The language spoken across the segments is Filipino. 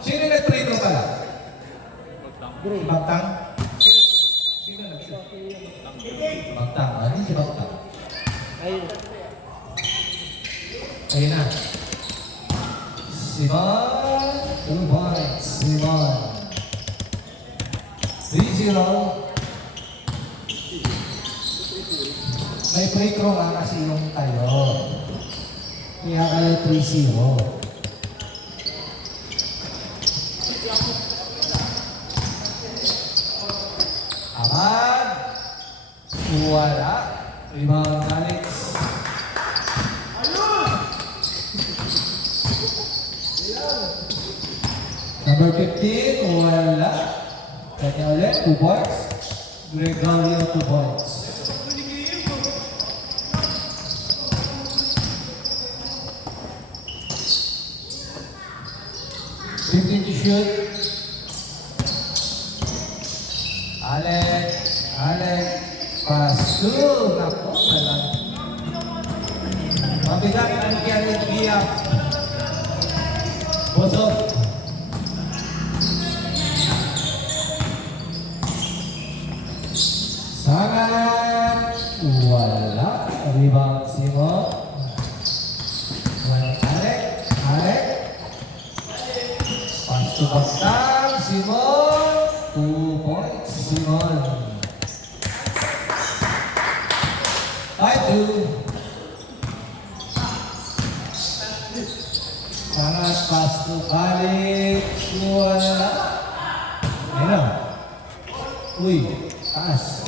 Sino nag-free pala? Bagtang? Sino nag-shoot? Bagtang. Ano si Bagtang? Ayun na. Simon. 2 points. Simon. 3-0. May free throw nga kasi yung tayo. Kaya kayo 3-0. Aman. Wala. Rebound Alex. Number 15. Wala. Kanya ulit. 2 points. Gregorio 2 points. To shoot. Alec. Pass to. Nako, walang. Mabigat ang Kenneth Giap. Bosok. Sangat. Wala. Rebound Simon. Walang Alec. Bagtang, Simon. 2 points, Simon. 5-2. Sangat pass to Alex. Wala. Ayun. Uy, taas.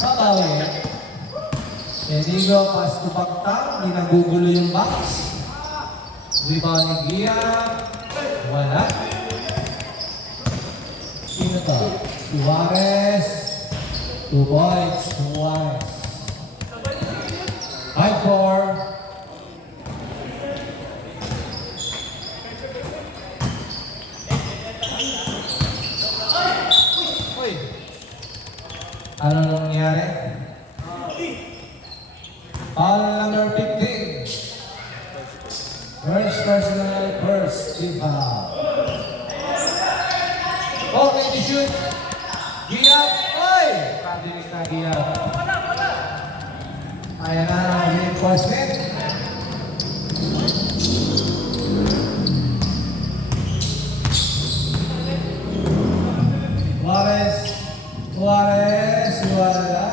Babawi. Edigo, pass to Bagtang. Hindi nagugulo yung box. Rebound ni Gia. Wala. Sino to? Suarez. 2 points. Suarez. 5-4. Ano nangyari? Foul number 15. First personal, first foul. Okay to shoot. Giap. Oy! Pabilis na Giap. Ayan na ang reinforcement. Juarez. Wala.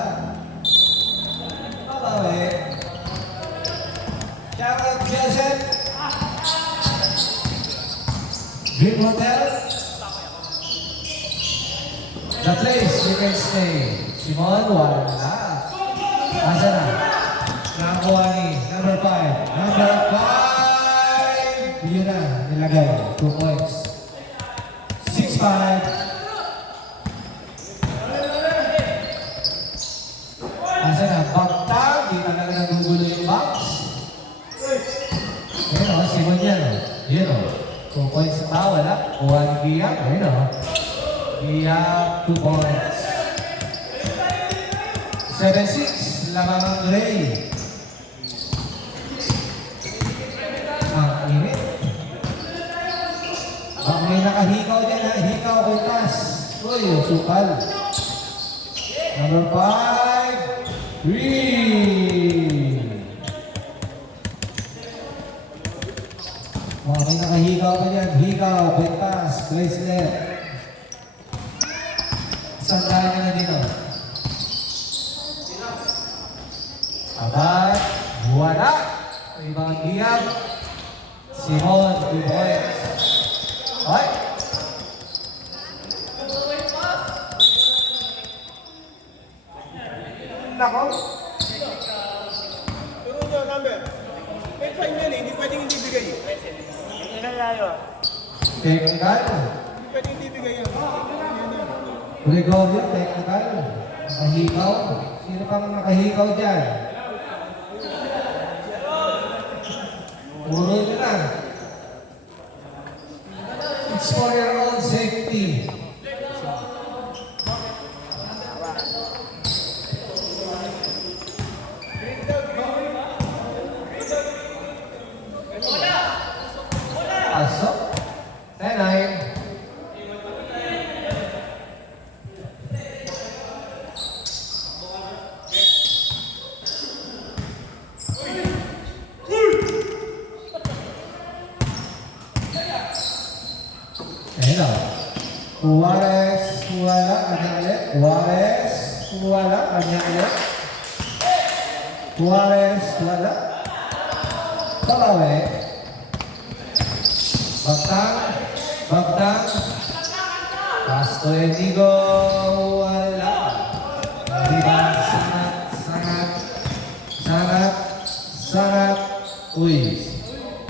Babawi. Shoutout Joseph. Dream Hotel. The place you can stay. Simon, wala. Asa na? Nakakuha ni number 5. Number 5. Yun na, nilagay. 2 points. 6-5. Asa na? Bagtang. Di na lang nagugulo yung box. Ayun o, Simon yan o. Yun o. 2 points na pa, wala. Kuha ni Giap. Ayun o. Giap, 2 points. 7-6. Lamang ang Gray. Ang init. Bak may nakahikaw dyan ha. Hikaw o tas. Uy, yung sukal. Number 5. 3. May nakahikaw pa dyan. Hikaw, pentas, bracelet. Sandaan ka na dito. Abad, wala. Ibang Giap. Simon, 2 points. Okay. Nako. Turo nyo, number. May fine yan eh, hindi pwedeng hindi bigay. Hindi na layo. Technical. Hindi pwedeng hindi bigay yan. Gregorio, technical. Nakahikaw. Sino pang nakahikaw dyan? Puro nyo na. It's for your own safety. wala, kanya ulit. Juarez, wala, kanya ulit. Juarez, wala. Palawe. Bagtang. Pasto Enigo, wala. Rebound, sangat. Uy.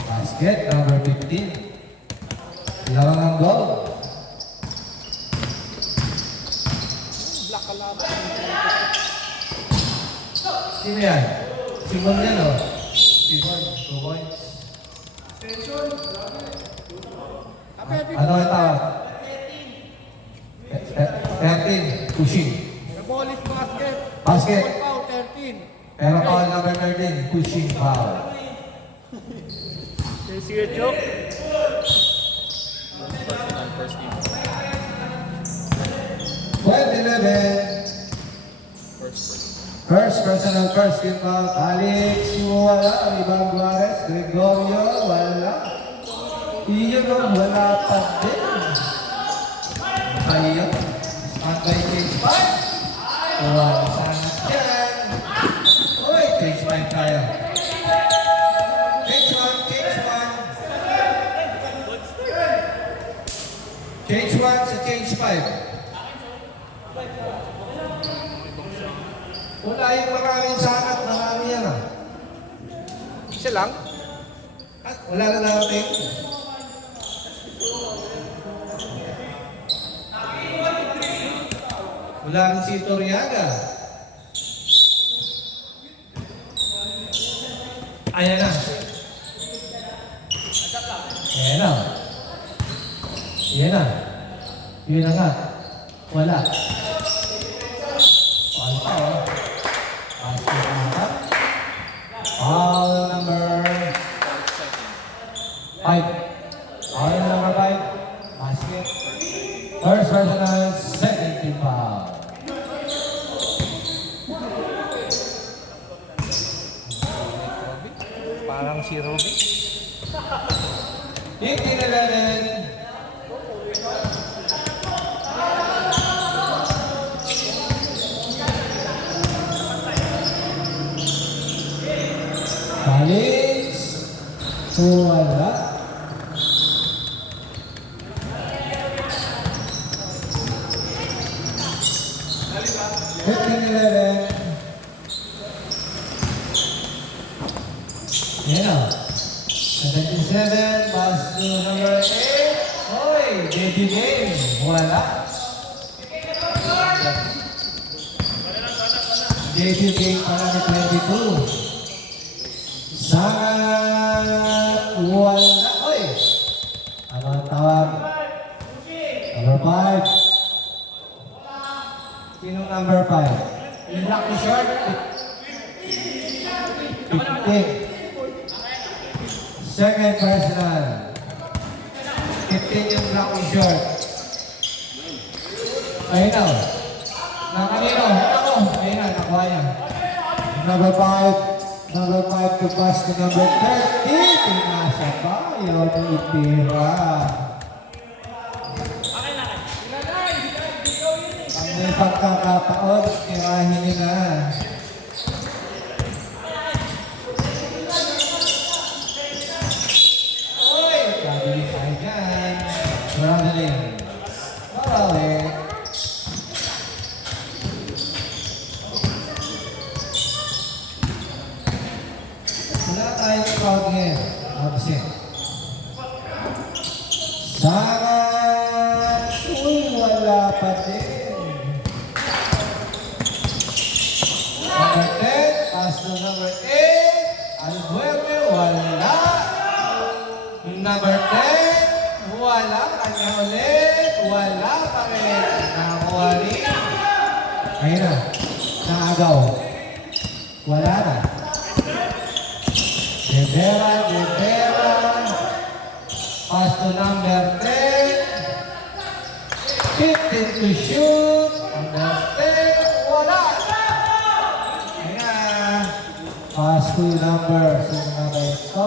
Basket, number 15. Lawang ang goal. Black kalaban. Sino yan? Simon yan, oh. Simon, 2 points. Ano ang tawag? 13, pushing. The ball is basket. Basket. Ball foul, 13. Pero foul number 13, pushing foul. Sige, Chok. First team. 12-11. First personal first team foul. Alex, wala. Rebound Juarez. Gregorio, wala. Iyon, wala pa din. Kaya. Standby change 5. Wala sana dyan. Uy, change 5 tayo. Change 1. Change 1 sa change 5. Wala yung maraming sanat. Marami yan, ah. Isa lang? At wala na natin. Wala rin si Toriaga. Ayan na. Yun na nga. Wala. Foul pa, oh. Basket na. Foul number 5. Foul number 5. Basket. First personal, second team foul. Parang si Robby. 15-11. Alex, wala. Yan na. 77, pass to number 8. Hoy, debut game. Wala. Debut game para ni 22. Sangat wala. Hoy. Ano ang tawag? Number 5. Sinong number 5? Yung lucky short? 15. Second personal. 15 yung lucky short. Ayun na. Nakanino. Ako. Ayun na. Nakuha niya. Number 5. Number 5 to pass to number 30. Pinasa pa. Ayaw na itira. Pag may pagkakataon, tirahin niyo na. Oy! Kabili tayo dyan. Traveling. Marami. Wala tayong crowd ngayon. Absent. Sangat. Uy, wala pa din. Number 10, pass to number 8. Albuerme, wala. Number 10, wala. Kanya ulit. Wala pa rin. Nakakuha rin. Ayun na. Naagaw. Wala na. Devera. Pass to number 10. 15 to shoot. Number 10. Wala. Ayan. Pass to number. Sino na ba ito?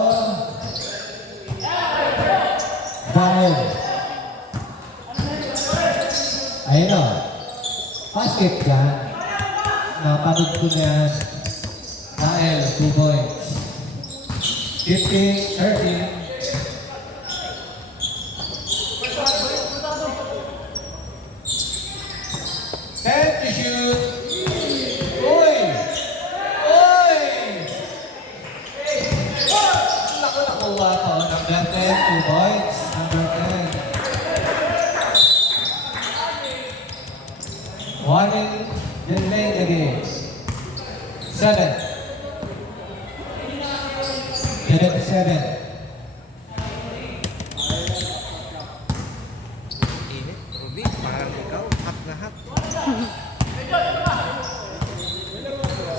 Dahil. Ayun o. Basket yan. Napanood ko na yan. Nael, 2 points. 15-13. Set to shoot. Uy! Uy! Naku, nakuha ko. Number 10, 2 points. Number 10. One in the lane again. 7. 7. Init, Ruby, parang ikaw, hot na hot.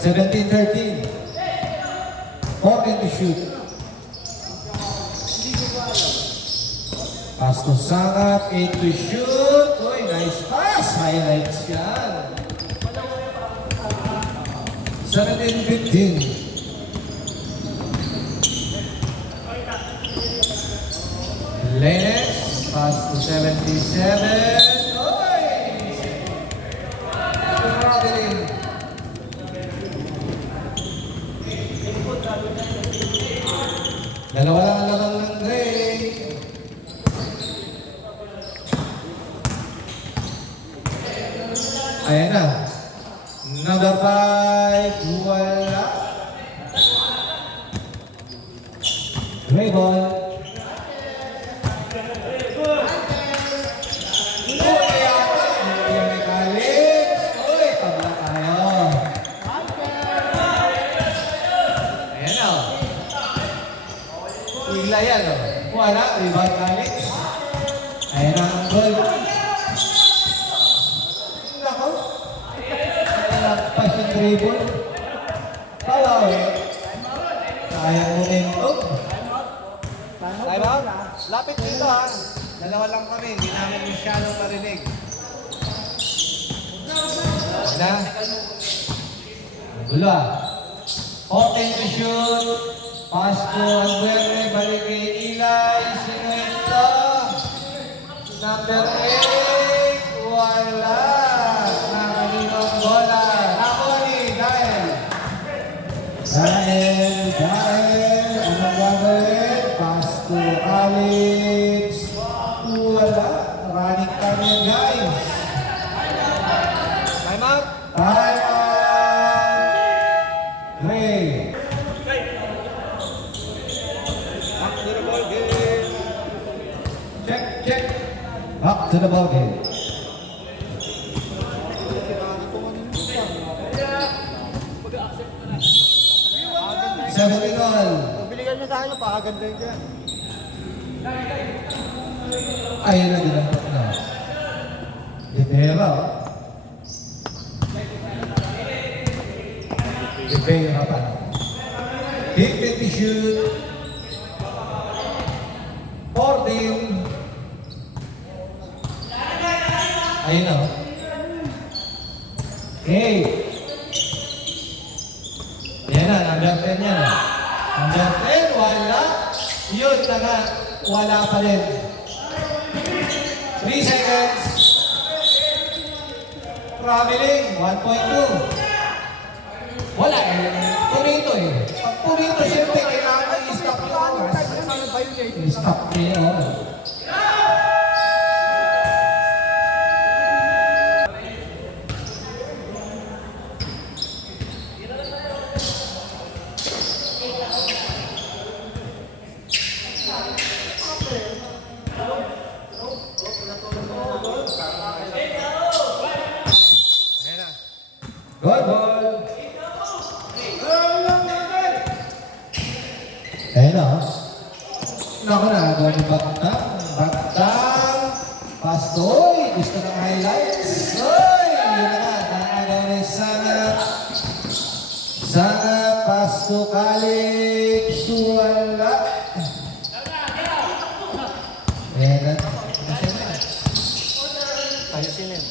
17-13. 14 to shoot. Pass to Sangat, 8 to shoot. Uy, nice pass. Highlights yan. 17-15. Lenes, pass to 77. Uy! Traveling. Dalawa lang ang lamang ng Gray. Ayan na. Number 5, wala. Gray ball. Bigla yan, oh. Wala, rebound Alex. Ayan ang goal. Nako. Nalagpas yung dribble. Palaw, eh. Sayang momentum. Time out? Lapit dito ha. Dalawa lang kami, hindi namin masyadong marinig. Na. Gula. 14 to shoot. Pass to Albuerre, balik kay Eli. Sino ito? Number 8. Wala. Nakalimang bola. Nakuha ni Dael. Anong gagawin? Pass to Alex. Wala. Running kami guys. Time out? Time out. Gray. Back to the ball game. Check. Back to the ball game. Seven all. Pabiligan niyo sa akin, pakaganda yun dyan. Ayun na din ang na. Libera. Libera pa. Hit to shoot. 14. Ayun na. Okay. Yan na, number 10 yan. Number 10, wala. Yun na nga, wala pa rin. 3 seconds. Traveling, 1.2. Wala eh. Purito eh. Pag purito, siyempre, kailangan i-stop yung oras. I-stop niya yung oras. Ayan na. Good ball. Ayun na. Naku na, gawin baktang. Baktang. Pastoy. Gusto ng highlights. Oy! Yun na nga. Nakagaw na yung Sangat. Sangat. Pasto. Kalix. Wala. Ayan na. Ayusin yun.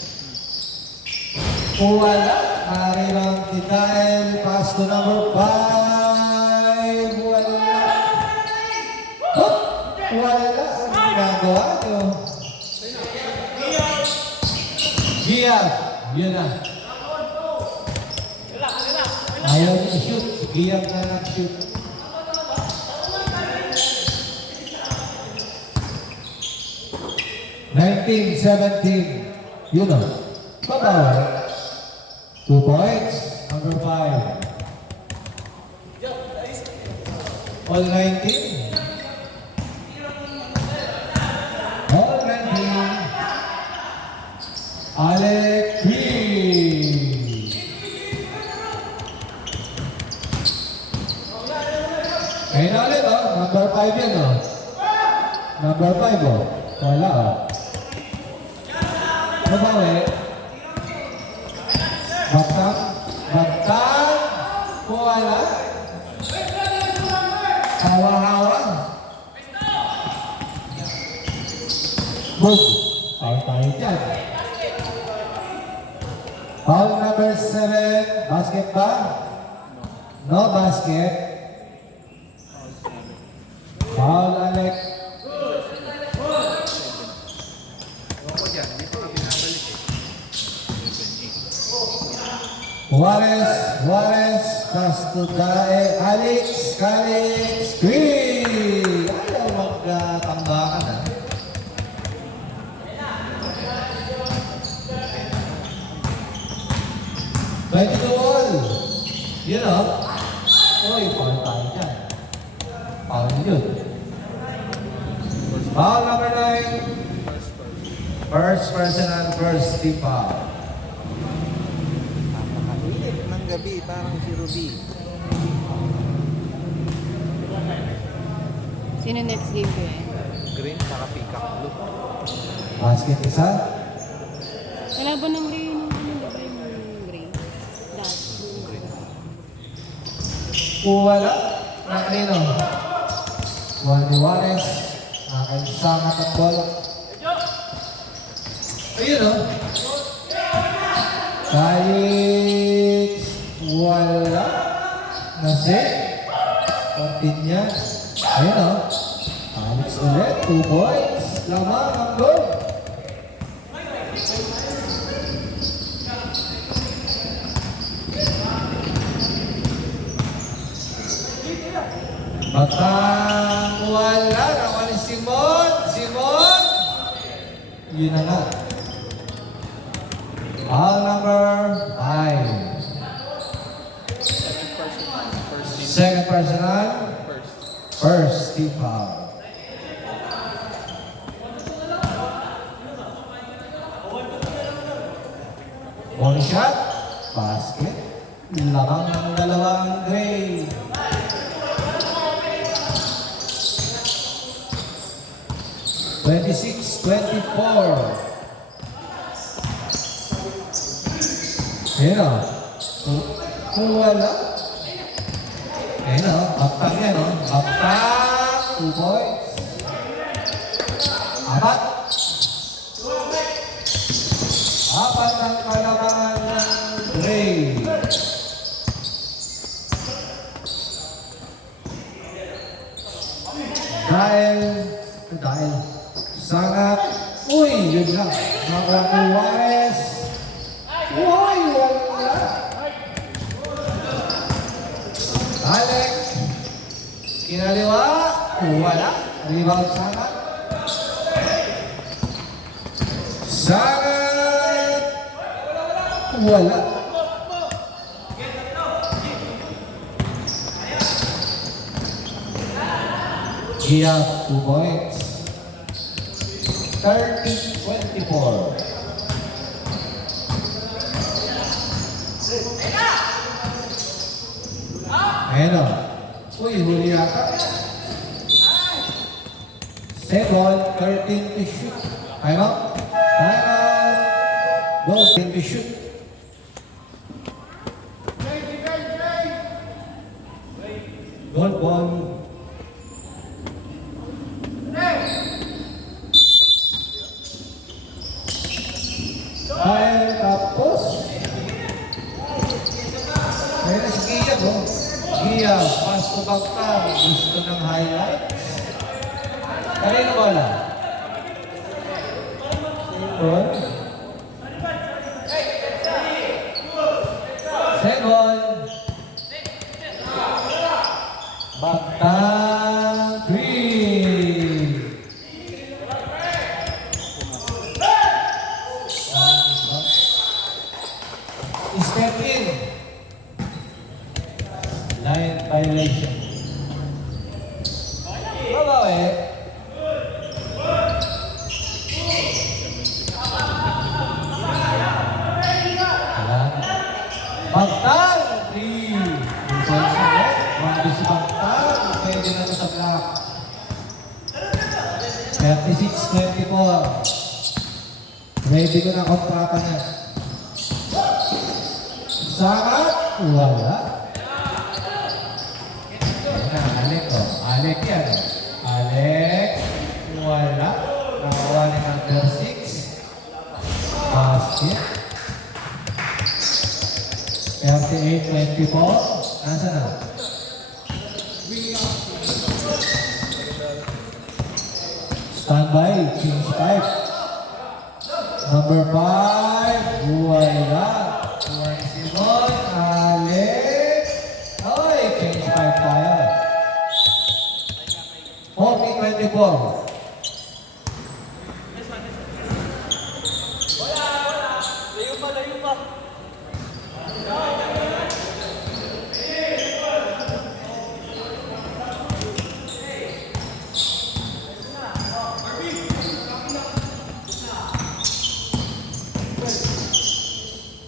Wala. Narirang Titael. Pasto number 5. Wala. Hop! Wala. Ang ginagawa nyo. Gia. Yun na. Ayaw niya i-shoot. Giyang na nag-shoot. Nineteen, 17. Yun na. Babawa. 2 points. Number 5. All 19. All 19. Alec Green. Kaya na ulit, oh. Number 5 yan, oh. Number 5, oh. Wala, oh. Ano ba, ulit? Bagtang. Bagtang. Wala. Hawa-hawa. Boom. Foul tayo dyan. Foul number 7. Basket ba? No basket. Foul, Alec. Ako dyan, hindi pa kami nabalik eh. Juarez, pass to Alex, screen! Ayaw magtambakan ah. Right to all. Yun o. Uy, foul tayo dyan. Foul yun. Foul number 9. First personal, first team foul. Napakainit ng gabi, parang si Ruby. Sino next game ko eh? Green, saka peacock blue. Basket isa. Kalaban ng Ray yung ano, di ba yung Ray? Dash. Wala. Na kanino? Juan de Juarez. Aking sangat ang bola. Ayun o. Kahit wala. Nasi. Continuous. Ayun o. Alex ulit. 2 points. Lamang ang goal. Batang wala. Nakuha ni Simon. Simon. Yun na nga. Foul number 5. Second personal. First team foul. One shot. Basket. Lamang ng dalawang Gray. Twenty-six, 24. Ayun o. Kung wala. Ayun o. Baktang yan o. Baktang. 2 points. Apat. Apat ang kalamangan ng Gray. Dahil sangat. Uy, yun lang. Nakuha ni Juarez. Uy, wala. Alec. Kinaliwa. Wala. Rebound sangat. Sangat. Wala. Gia, 2 points. 30-24. Ayan o. Uy, huli yata. Second, 13 to shoot. Time out. Time out. Go, 13 to shoot. Goal ball. Dahil tapos. Ayun na si Gia, oh. Gia, pass to Bagtang. Gusto ng highlights. Kanino bola? Simon. Second ball. Bantang 3. Step in. Line violation. Babawi. Ayan. Bantang 3. Balls ulit. Grabe si Bantang. Pwede na ito sa block. 36-24. Ready ko na kontrata niya. Sangat. Wala. Ayan na, Alec o. Alec yan. Alec. Wala. Nakawa ni number 6. Basket. 38-24. Nasa na? Standby. Kings 5. Number 5. Wala. Juan Simon. Alec. Ay, Kings 5 tayo. 40-24.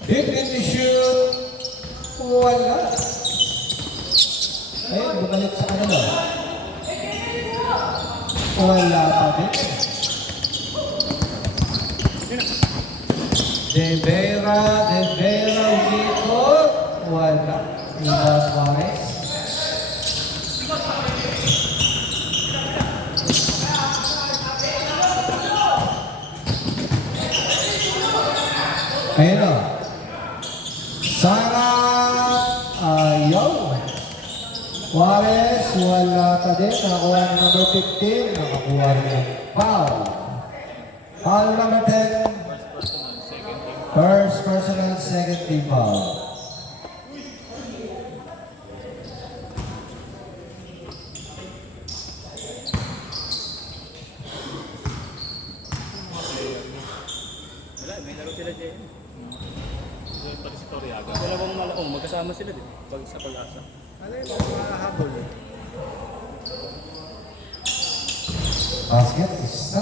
Deep in the shoot. Wala. Ayun, bumalik sa kanila. Wala pa din. De Vera, Wikot. Wala. Iba Suarez. Ayun o. Sarap. Ayaw. Juarez, wala ka din. Nakakuha ng number 15. Nakakuha rin ng foul. Foul number 10. First personal, second team foul. Wala, may laro sila dyan. Pag si Toriaga. Dalawang malakong, magkasama sila din. Pag sa pag-asa. Ano yung mga habol? Basket, isa.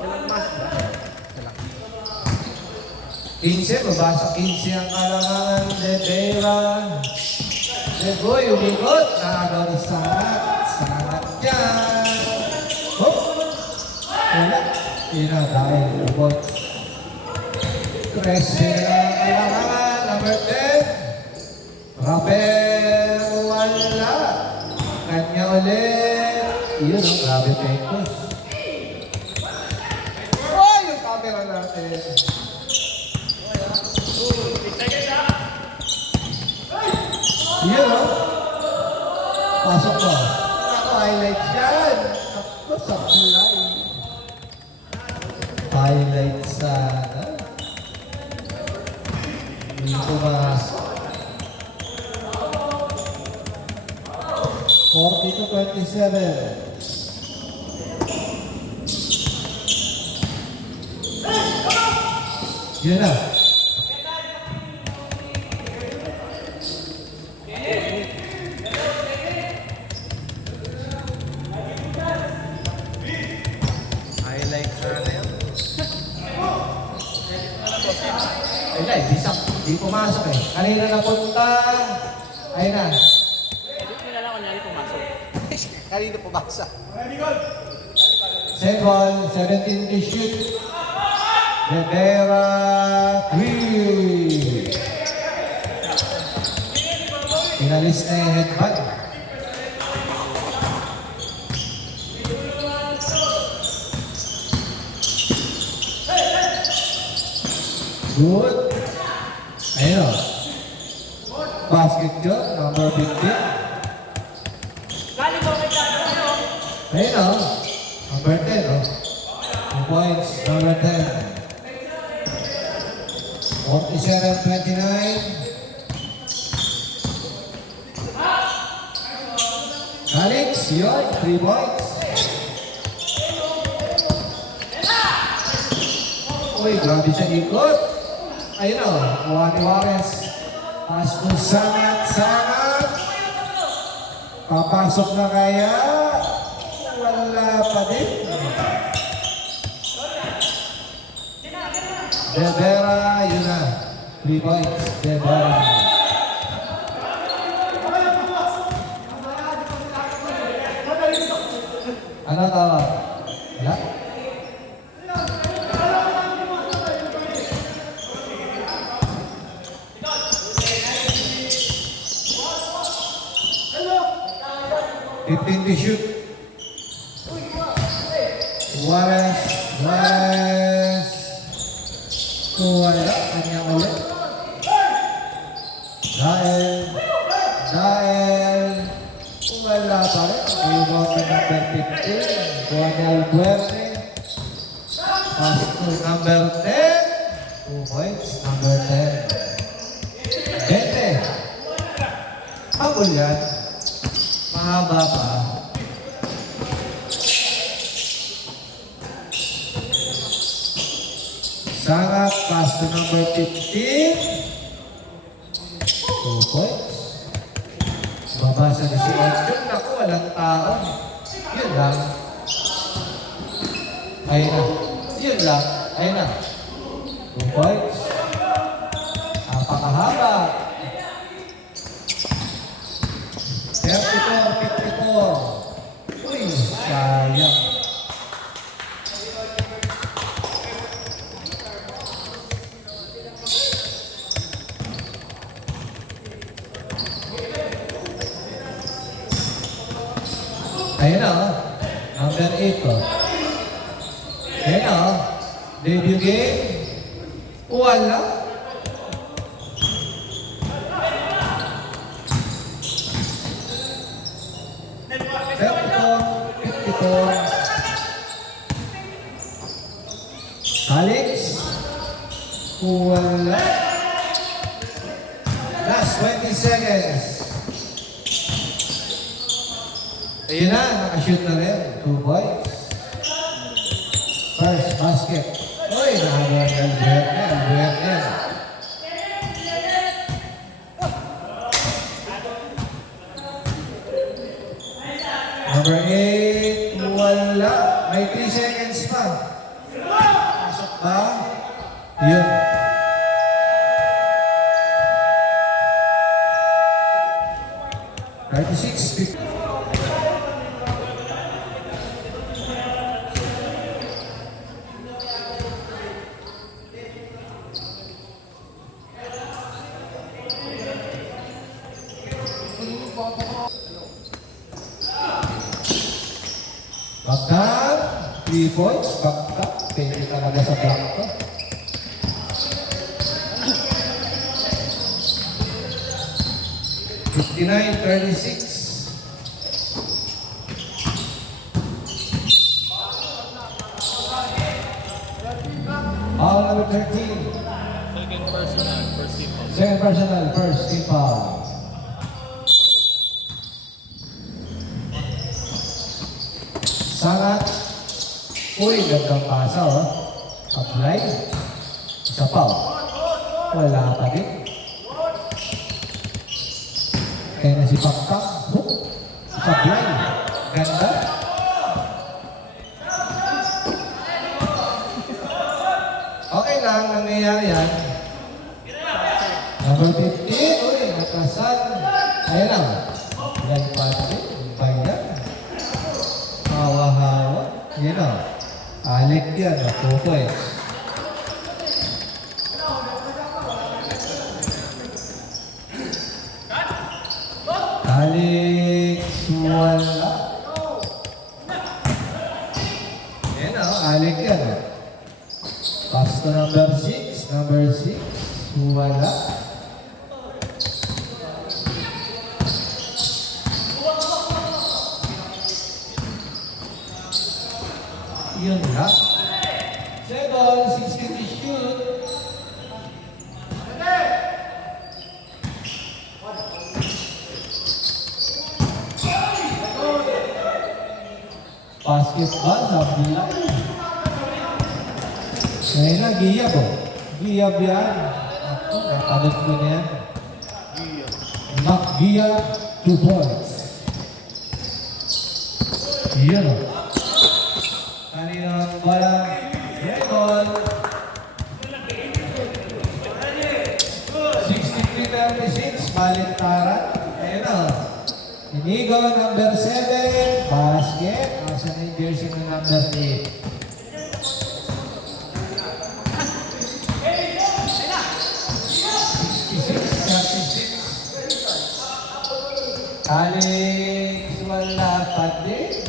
Silang mas ba? 15, mabasa 15 ang kalangan. De Vera. De Boy, umikot. Nakagaw ni Sangat. Sangat yan. Hop. Wala. Ina, dahil ubot. 13 ang kalangan. Number 10. Rapper, wala. Kanya ulit. Yun ang grabe pekos. Oh, yung camera natin. Yun o. Pasok mo. Naka-highlights yan. Ako sa fly. Highlights sana. Hindi pumasok. 40-27. Yun na. Highlight na yun. Ayun na, di pumasok eh. Kanina napunta. Ayun na. Hindi nila lang kanyari pumasok. Kanina pumasa. Second ball, 17 to shoot. Rivera, 3. Pinalis na yung headband. Good. Ayun o. Basket shot, number 15. Ayun o. Number 10 o. 2 points, number 10. 47-29. Alex, yun, 3 points. Uy, grabe siya ikot. Ayun o, Juan Juarez. Pass mo sangat. Papasok na kaya? Wala pa din. Devera, yun na. 3 points, Devera. Ano tawag? Wala? Fifteen to shoot. Juarez. Wala. Kanya ulit. Dahil wala pa rin. Rebound na number 15. Juanel Buerte. Pass to number 10. 2 points. Number 10. 20. Habol yan. Mahaba pa. Sangat, pass to number 15. 2 points. Babasa ni si Ocho. Naku, walang tao. Yun lang. Ayun na. Yun lang. Ayun na. 2 points. Napakahaba. 34-54. Uy, sayang. Ayun na, number 8 ko. Ayun na, debut game. Wala. Alex, wala. Last 20 seconds. Ayun na, nakashoot na rin. 2 points. First basket. Uy, nakagawa ng Albuerne. Number 8, wala. May 3 seconds pa. Pasok pa. Yun. $36.50. Bakal, 3 points, bakal, pwede talaga sa block ko. $59-36. Foul number 13. Second personal, first team foul. Sangat. Uy, gandang pasa, oh. Apply. Isa pa, oh. Wala pa din. Kaya na si Pakpak. Apply. Ganda. Okay lang, nangyayari yan. Number 15, uy, natasan. Ayan lang. Yan pa rin. Bayan. Hawa-hawa. Yan o. Alik yan. 2 points. Alex, wala. Yan o. Alik yan o. Pass to number 6. Number 6. Wala. Yun lang. Second, 16 to shoot. basketball sa Bilay. Ngayon na, Giyab oh. Giyab yan. Ako, napalot ko na yan. Giyab, 2 points. Yan oh. Kaninang bola, red ball. 63-36, balintaran. Ayun o. Inigo, number 7. Basket. Asan yung jersey ng number 8? Alex, wala pa din.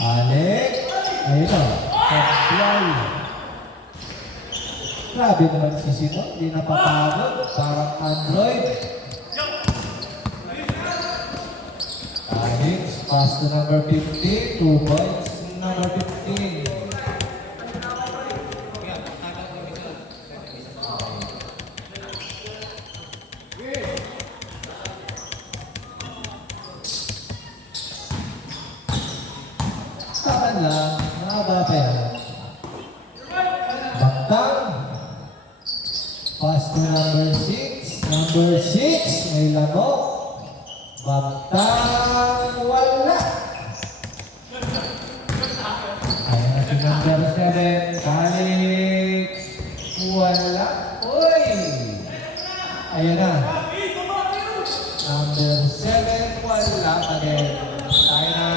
Alex, ayun o. Supply. Grabe naman si Sino, hindi napapagod, parang Android. Alex, pass to number 15, 2 points, number 15. Saan lang, mahaba pa yan. Baktang. Pass to number 6. Number 6, may lamo. Baktang, wala. Ayan na si number 7, Alex. Wala. Uy! Ayan na. Number 7, wala pa din. Tayo na.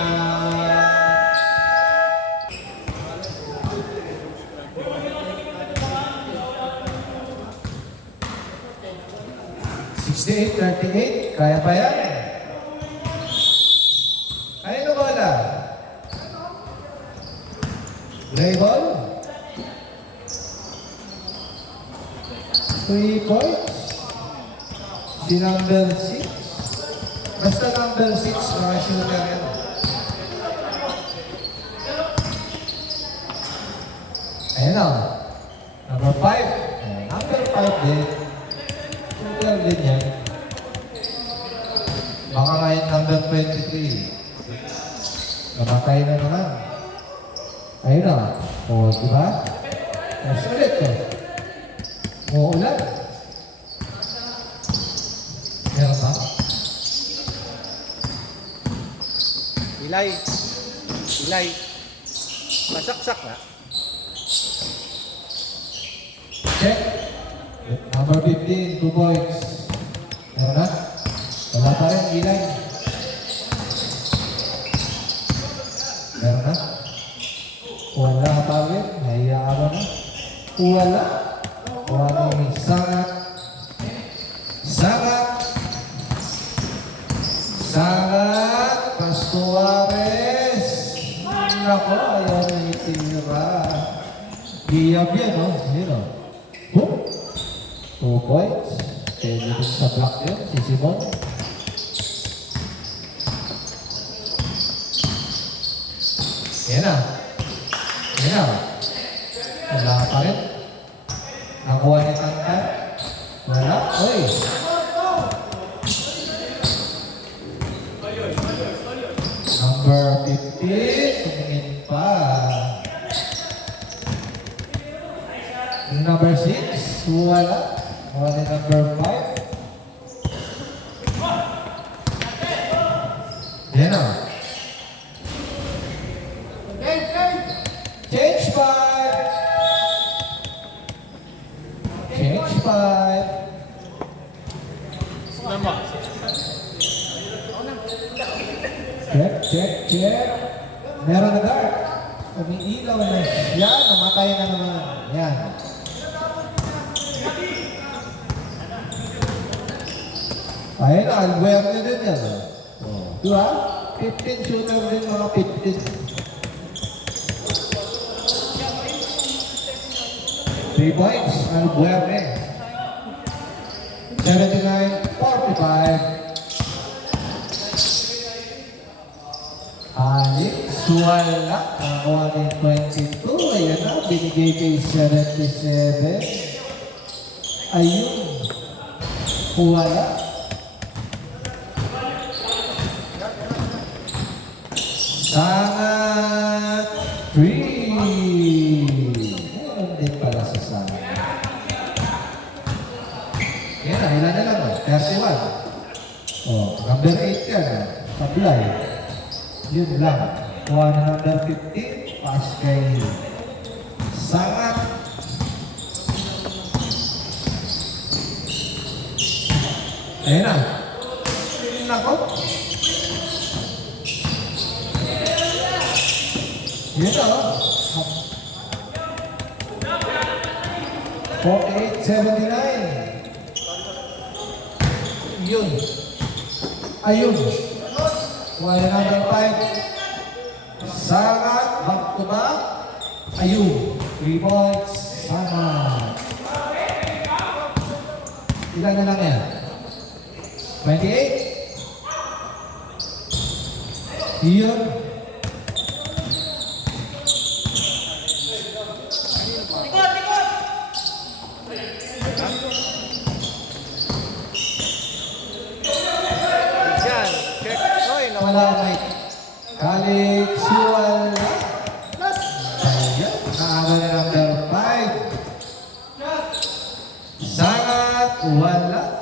68-38, kaya pa yan? Kanino bola? Gray ball? 3 points? Si number 6? Basta number 6, mga shooter yan. Ayan na. Number 5. Number 5 din. Shooter din yan. Baka ngayon number 23. Namatay na naman. Ayun na. O, diba? Mas ulit ko. Uulan. Meron ba? Ilay. Ilay. Masaksak na. Check. Number 15, 2 points. Meron na? Wala pa rin, Ilay. Meron na? Wala pa rin, hayaan mo na. Wala. Wala may sangat. Sangat. Sangat. Pastuares. Nako, ayaw na itira. Giyab yan, no? Yun, no? Boom. 2 points. Pwede din sa block yun, si Simon. Yan na. Yan na. Wala pa rin. Nakuha niya tangkad. Wala. Uy. Number 15. Tumingin pa. Number 6. Wala. Wala number 5. Yan na. Change 5. Change 5. Check. Meron na guard. Umiilaw na siya. Namatay na naman. Yan. Ayun, Albuerne din yan. Diba? 15 shooter din mga 15. 3 points, Albuerne. 79-45. Alex, wala. Nakuha ng 22. Ayan na, binigay kay 77. Ayun. Wala. Sangat 3. Meron din pala sa Sangat. Yan na, ilan na lang o? 31. Oh, number 8 yan. Sablay. Yun lang. Kuha na number 15. Pass kay Sangat. Ayan na. Nako. Yun na o. 48-79. Yun. Ayun. Kuha na number 5. Sangat. Back to back. Ayun. 3 points. Sangat. Ilan na lang yan? 28. Yun. Yan. Check. Oy, Wala Mike. Kalik Suwala. Ayan. Naaga na number 5. Sangat. Wala.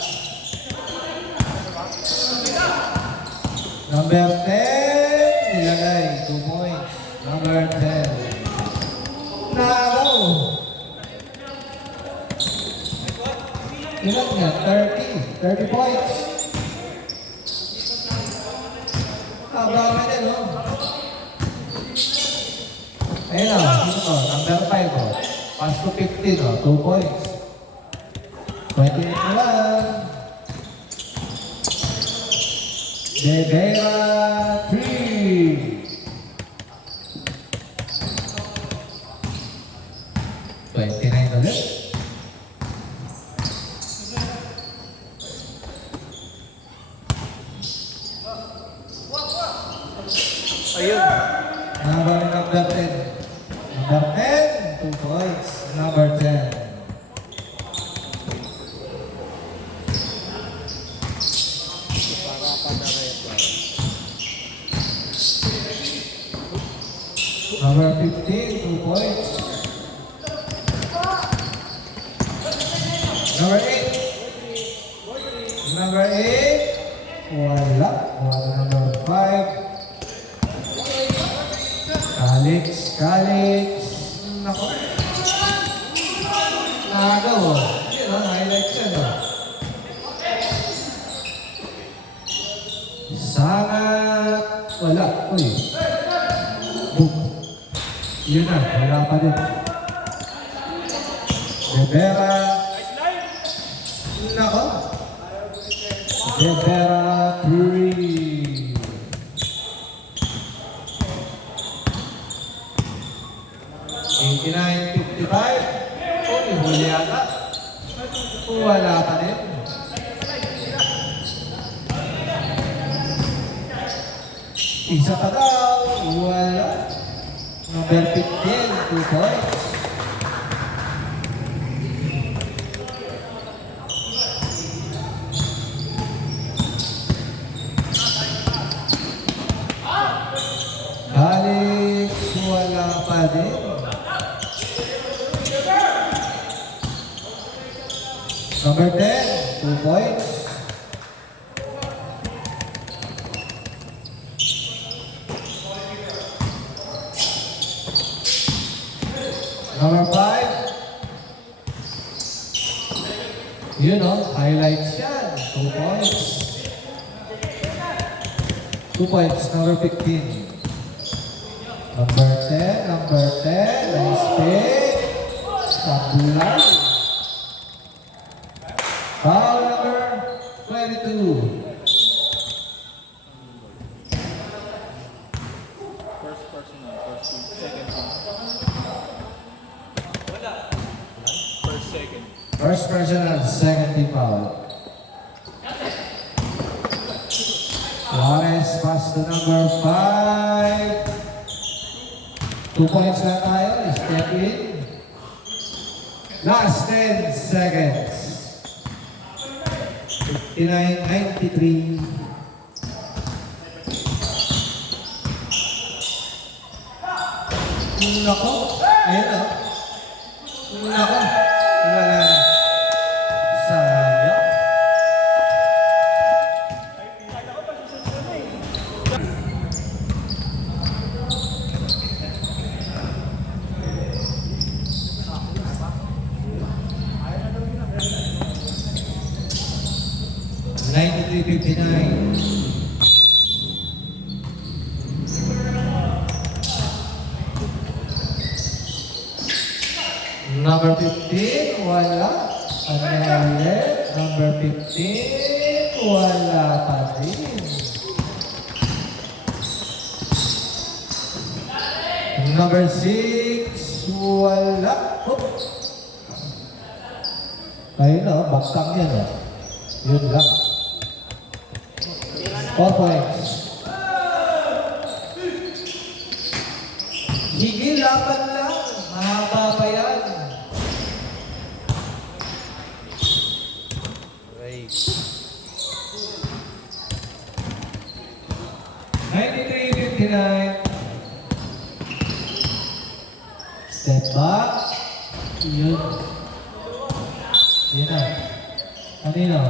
Number 10. Nilagay. 2 points. Number 10. Nagaw. Ilan nga? 30. 30 points. Dami din, no? Ayun o. Sino to? Number 5 o. Pass to 15 o. 2 points. 28 na lang. Debera 3. 29 ulit. Ayun. Number 10. Number 10. 2 points. Number 10. Number 15, 2 points. Number 8. Number 8. Wala. Wala number 5. Kalix. Nako. Nagaw o. Yun o, highlights yan o. Sangat. Wala. Uy. Boom. Yun na, wala pa din. Debera. Nako. Debera 3. $89.55. Uy, huli yata. Wala pa din. Isa pa daw. Wala. Number 15, 2 points. Alex, wala pa din. Number 10, 2 points. Number 5. You know, highlights yan. 2 points. 2 points, number 15. Number 10, nice pick. Sablay. Foul number 22. First personal, first team, second team. First, second. First personal, second team foul. Juarez pass to number 5. 2 points na tayo. Step in. Last 10 seconds. 59-93. Nako. Ayun na. Nako. Wala na. Sayang. $93.59. Number 15, wala. Anele. Number 15, wala pa din. Number 6, wala. Oh. Ayun na, baktang yan. Yun lang. 4 points. Higil laban lang. Mahaba pa yan. Break. 93-59. Step back. Yun. Yun na. Kanino?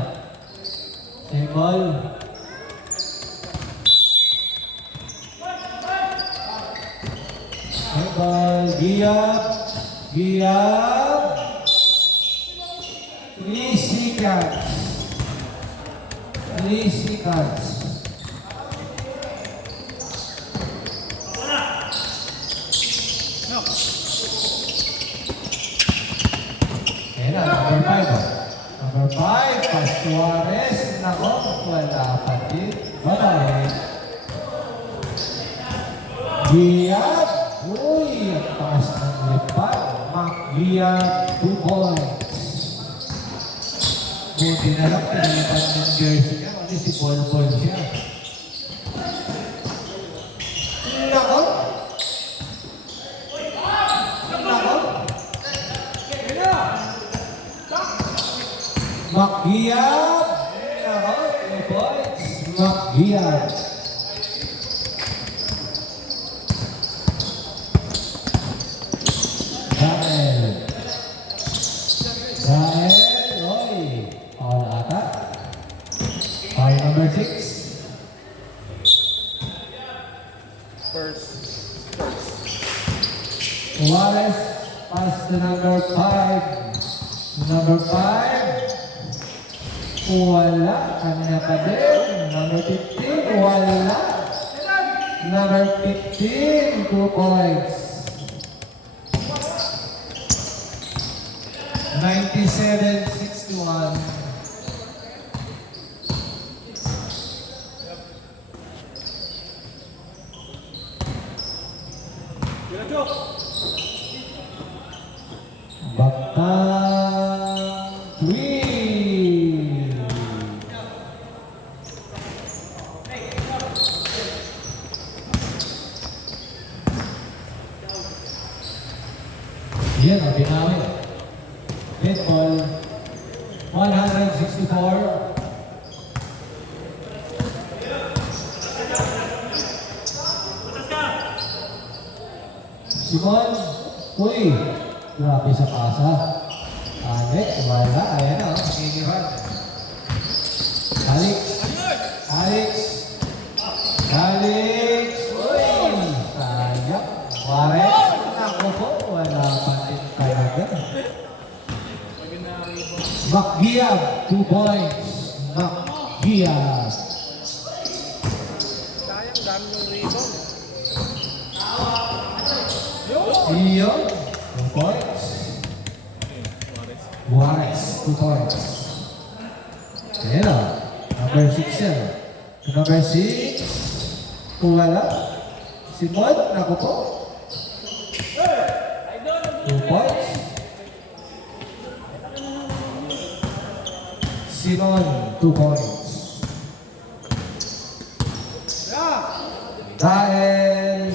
Same ball. Same ball. Giyab. Giyab. 3 seconds. 3 seconds. Ayan na, number 5. Number 5, Pascuares. Nako, wala pa din. Bye-bye. Giyab. Uy, ang taas ng lipat. Giyab, 2 points. Buti na lang, pinalipan ng jersey niya. Kasi si Bol-Bol siya. Nako. Nako. Makgiyab! Nako, 2 points. Makgiyab. Dahil. Oy. All ata. All number 6. First. Juarez pass to number 5. Number 5. Wala. Kanina pa din. Number 15. Wala. Number 15. 2 points. 97-61. Baktang 3. Yan ang binawi. Dead ball. 164. Simon. Uy. Grabe sa pasa. Alex, wala. Ayan na. Nangingiwan. Alex. Alex. Alex. Uy. Sayang. Juarez. Naku po. Wala pa din talaga. Makgiyab. 2 points. Makgiyab. Sayang, dami yung rebound. Iyo. 2 points. Juarez. 2 points. Ayan o. Number 6 yan. Number 6. Wala. Simon. Naku po. 2 points. Simon. 2 points. Dahil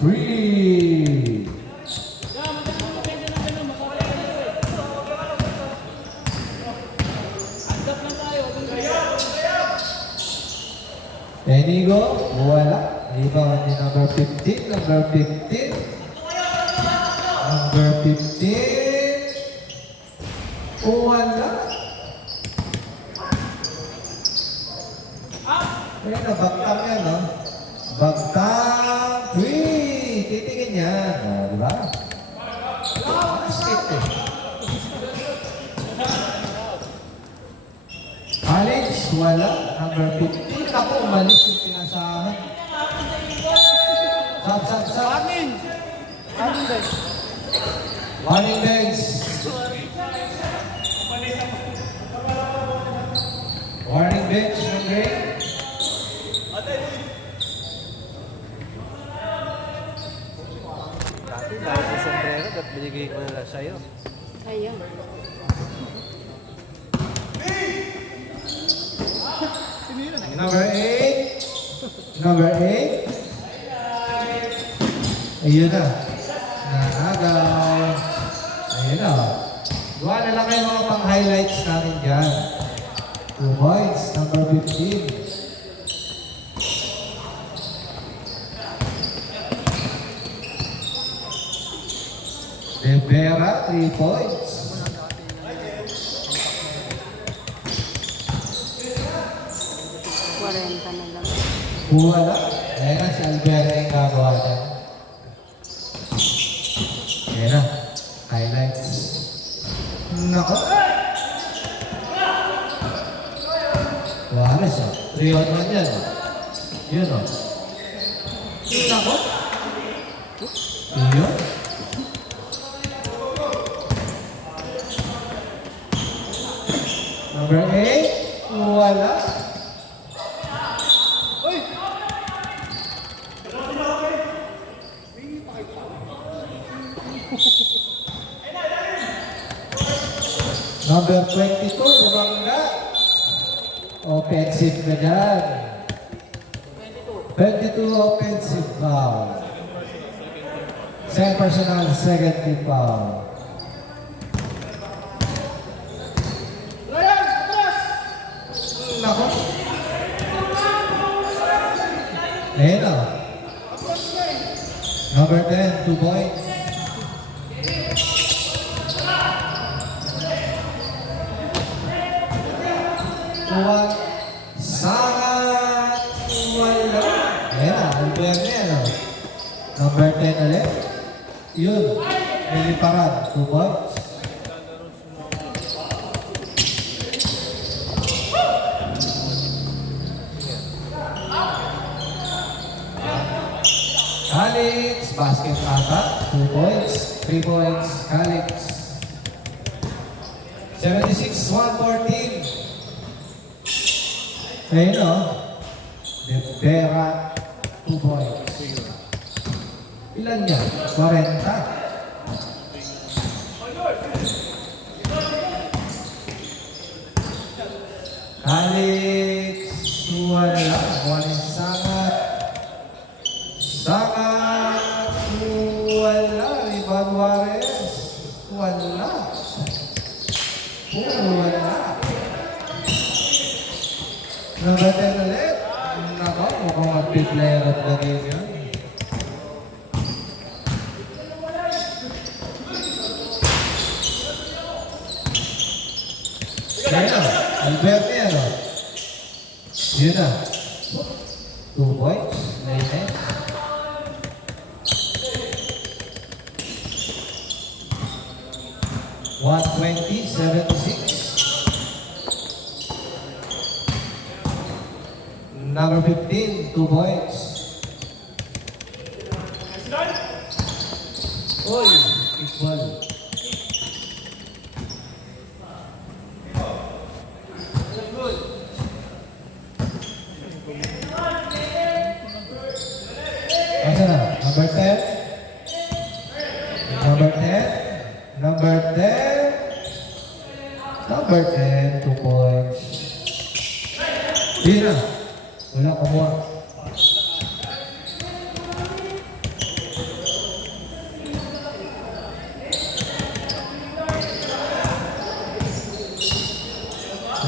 3. Enigo, wala. Rebound ni number 15. Number 15. 15. Wala. Ayan na, bagtang yan, no? Bagtang 3. Titingin yan. O, di ba? Skate eh. Alex, wala. Number 15. Ako, umalis yung pinasahan. Sap. Warning bells. Warning bench, Andre. Dati, dahil sa sombrero, dapat binigay ko na lang sa'yo. Ayan. Number 8. Number 8. Ayun na. Nakagaw. Ayun na. Gawa na lang kayo mga pang-highlights namin dyan. 2 points. Number 15. De Vera, 3 points. Kwarenta na lang. Wala. Ayan na, si Alberto yung gagawa niya. Ayan na. Highlights. Nako. Wala siya. 3 on 1 yan. Yun o. Nako. Yun. Number 8. Wala. Number 22, Bumangga. Offensive na dyan. 22 offensive foul. Second personal, second team foul. Nako. Ayun o. Number 10, 2 points. Huwag sangat wala. Ayan na, Albert na yan. Oh. Number 10 ulit. Yun, niliparan. 2 points. Calix, basket ata. 2 points. 3 points, Calix. 76-114. Ayun o. De Vera, 2 points. Ilan yan? 40. Alex, wala. One sangat. Sangat, wala. Ivan Juarez, wala. Wala. Number 10 ulit. Nako, mukhang mag-big player at the game yun. Kaya na, Albert yan o. Yun na. 2 points. 120-76. Number 15, 2 points. Oy, equal. Asa na? Number 10? Number 10? Number 10? Number 10, 2 points. Di na. Wala kumuha.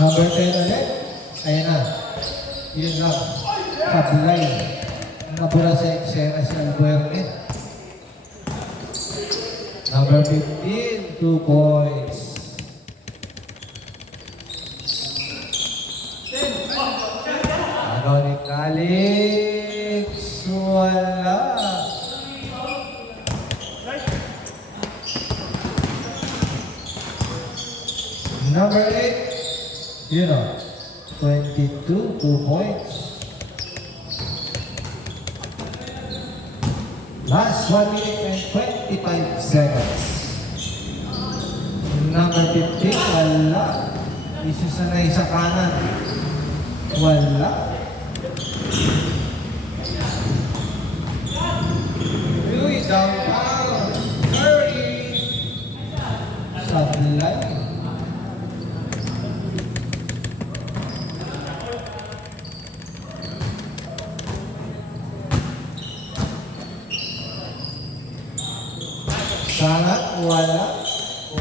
Number 10 ulit. Ayan na. Yun lang. Kabulay. Nabula sa eksena si Albuerque. Number Number 15, 2 points. Ano ni Calix? Wala. Number 8, you know, 22, 2 points. Last 1 minute and 25 seconds. Number 15, wala. Isusanay sa kanan. Wala. Uy, downtown. Curry. Sablay. Sangat wala.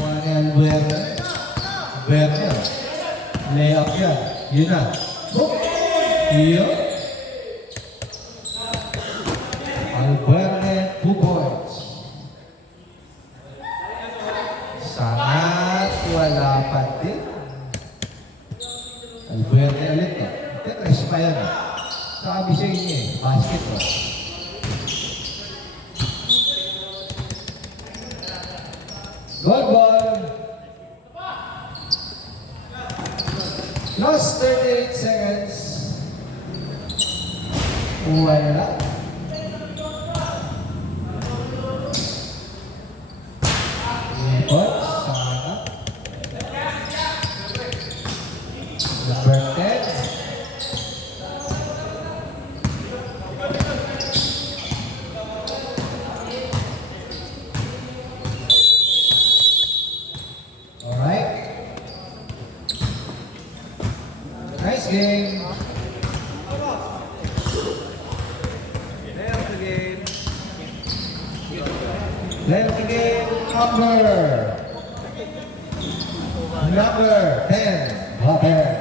Wala ni Alberto. Alberto. Layup yan. Yun na. Boom. Yun. Alberto, 2 points. Sangat wala pa din. Alberto ulit to. Tetris pa yan. Sabi sa inyo eh. Basketball. Good ball. Last 38 seconds. Wala. Ikot. Sana. Number 10. Alright. Nice game. Player of the game. Then the game number 10, Hopper.